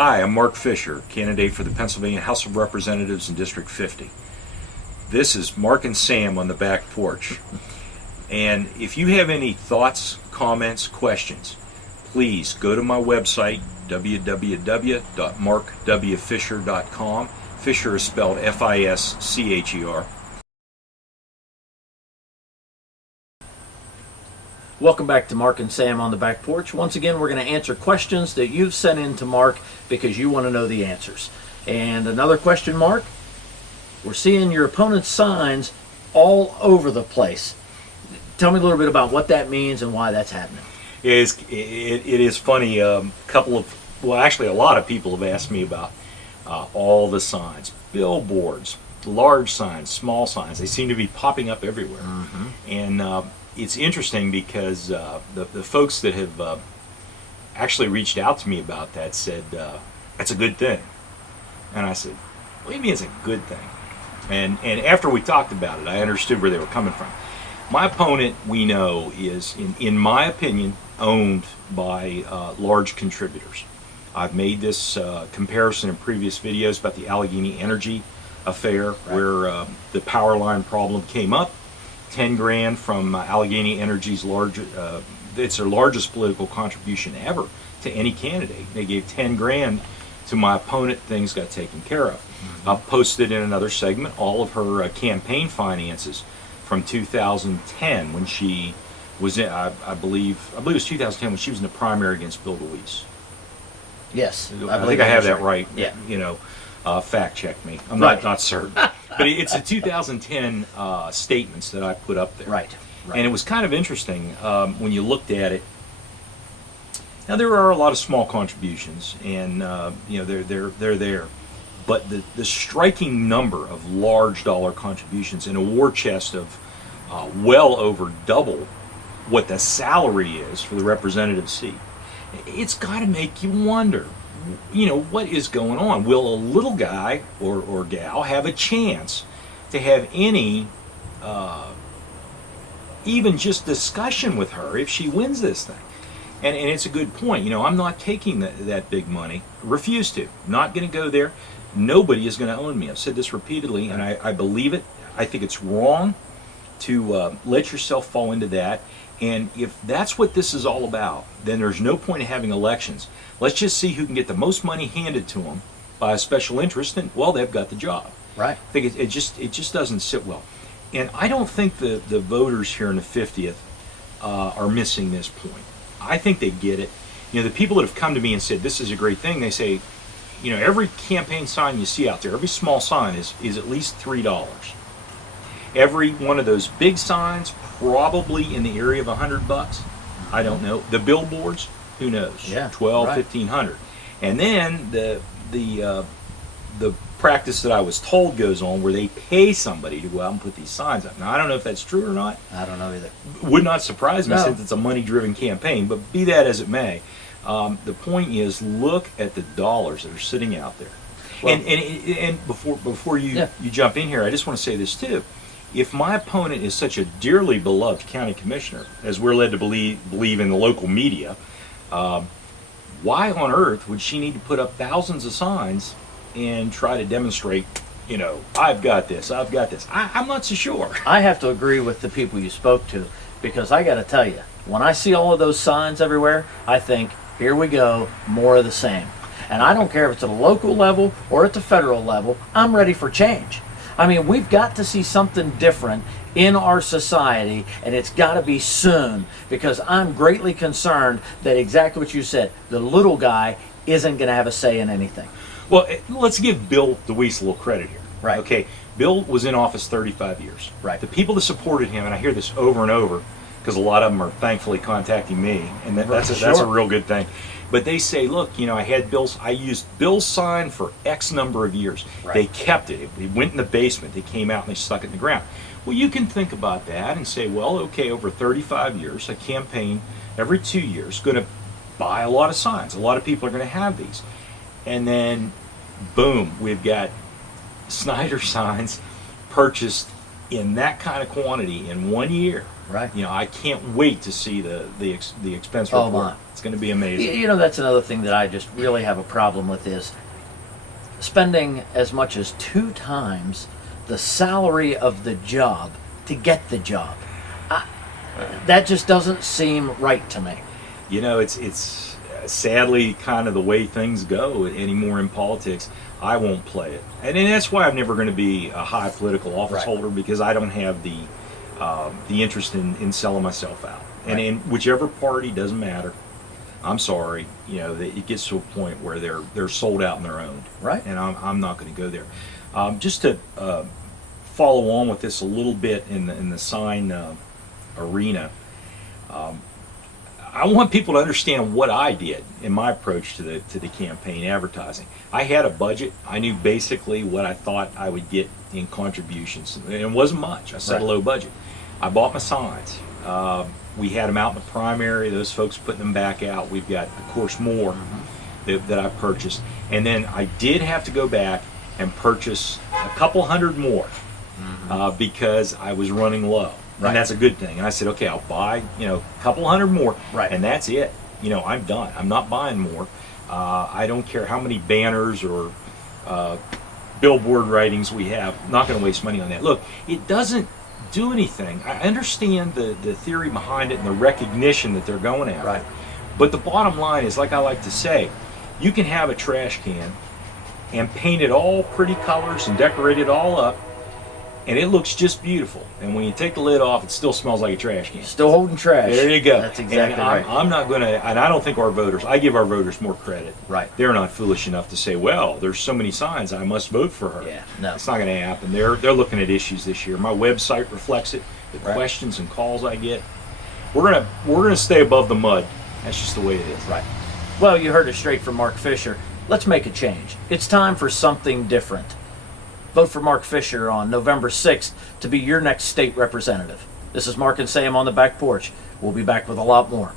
Hi, I'm Mark Fischer, candidate for the Pennsylvania House of Representatives in District 50. This is Mark and Sam on the back porch. And if you have any thoughts, comments, questions, please go to my website, www.markwfischer.com. Fischer is spelled F-I-S-C-H-E-R. Welcome back to Mark and Sam on the back porch. Once again, we're going to answer questions that you've sent in to Mark because you want to know the answers. And another question, Mark, we're seeing your opponent's signs all over the place. Tell me a little bit about what that means and why that's happening. It is funny. A lot of people have asked me about all the signs, billboards, large signs, small signs. They seem to be popping up everywhere. Mm-hmm. And it's interesting because the folks that have actually reached out to me about that said, that's a good thing. And I said, what do you mean it's a good thing? And after we talked about it, I understood where they were coming from. My opponent, we know, is, in my opinion, owned by large contributors. I've made this comparison in previous videos about the Allegheny Energy affair, right, where the power line problem came up. 10 grand from Allegheny Energy's it's their largest political contribution ever to any candidate. They gave 10 grand to my opponent. Things got taken care of. Mm-hmm. I've posted in another segment all of her campaign finances from 2010 when she was in, I believe it was 2010 when she was in the primary against Bill DeWeese. Yes, I think I have that right. Yeah. Fact check me. I'm right. not certain. But it's the 2010 statements that I put up there. Right. And it was kind of interesting when you looked at it. Now there are a lot of small contributions, and they're there. But the striking number of large dollar contributions in a war chest of well over double what the salary is for the representative seat, it's got to make you wonder, what is going on? Will a little guy or gal have a chance to have any even just discussion with her if she wins this thing? And it's a good point. I'm not taking that big money. Refuse to. Not going to go there. Nobody is going to own me. I've said this repeatedly, and I believe it. I think it's wrong to let yourself fall into that. And if that's what this is all about, then there's no point in having elections. Let's just see who can get the most money handed to them by a special interest, and they've got the job. Right. I think it just doesn't sit well. And I don't think the voters here in the 50th are missing this point. I think they get it. The people that have come to me and said this is a great thing, they say, every campaign sign you see out there, every small sign is at least $3. Every one of those big signs, probably in the area of $100. I don't know. The billboards, who knows? Yeah, 12, right. 1500. And then the practice that I was told goes on where they pay somebody to go out and put these signs up. Now I don't know if that's true or not. I don't know either. Would not surprise me, No. since it's a money-driven campaign. But be that as it may, the point is, look at the dollars that are sitting out there. Well, and before you jump in here, I just want to say this too. If my opponent is such a dearly beloved county commissioner, as we're led to believe in the local media, why on earth would she need to put up thousands of signs and try to demonstrate, I've got this, I've got this? I'm not so sure. I have to agree with the people you spoke to, because I got to tell you, when I see all of those signs everywhere, I think, here we go, more of the same. And I don't care if it's at a local level or at the federal level, I'm ready for change. I mean, we've got to see something different in our society, and it's got to be soon, because I'm greatly concerned that exactly what you said, the little guy isn't going to have a say in anything. Well, let's give Bill DeWeese a little credit here. Right. Okay, Bill was in office 35 years. Right. The people that supported him, and I hear this over and over, because a lot of them are thankfully contacting me, and that's a real good thing. But they say, look, I used Bill's sign for X number of years. Right. They kept it. It went in the basement. They came out and they stuck it in the ground. Well, you can think about that and say, well, okay, over 35 years, a campaign every 2 years going to buy a lot of signs. A lot of people are going to have these. And then, boom, we've got Snyder signs purchased in that kind of quantity in 1 year. Right. I can't wait to see the expense Oh, report. my. It's going to be amazing. That's another thing that I just really have a problem with is spending as much as 2 times the salary of the job to get the job. That just doesn't seem right to me. It's sadly kind of the way things go anymore in politics. I won't play it, and that's why I'm never going to be a high political office Right. holder, because I don't have the interest in selling myself out. And Right. in whichever party, doesn't matter. I'm sorry, it gets to a point where they're sold out on their own, Right. and I'm not going to go there. Just to follow on with this a little bit in the sign arena. I want people to understand what I did in my approach to the campaign advertising. I had a budget. I knew basically what I thought I would get in contributions, and it wasn't much. I set Right. a low budget. I bought my signs. We had them out in the primary. Those folks putting them back out. We've got, of course, more that I purchased, and then I did have to go back and purchase a couple hundred more because I was running low. Right. And that's a good thing. And I said, okay, I'll buy, a couple hundred more, Right. and that's it. I'm done. I'm not buying more. I don't care how many banners or billboard writings we have. I'm not going to waste money on that. Look, it doesn't do anything. I understand the theory behind it and the recognition that they're going at. Right. But the bottom line is, like I like to say, you can have a trash can and paint it all pretty colors and decorate it all up, and it looks just beautiful. And when you take the lid off, it still smells like a trash can. Still holding trash. There you go. That's exactly and right. I'm not going to, and I don't think our voters, I give our voters more credit. Right. They're not foolish enough to say, well, there's so many signs, I must vote for her. Yeah, no. It's not going to happen. They're looking at issues this year. My website reflects it. The Right. questions and calls I get. We're gonna stay above the mud. That's just the way it is. Right. Well, you heard it straight from Mark Fischer. Let's make a change. It's time for something different. Vote for Mark Fischer on November 6th to be your next state representative. This is Mark and Sam on the Back Porch. We'll be back with a lot more.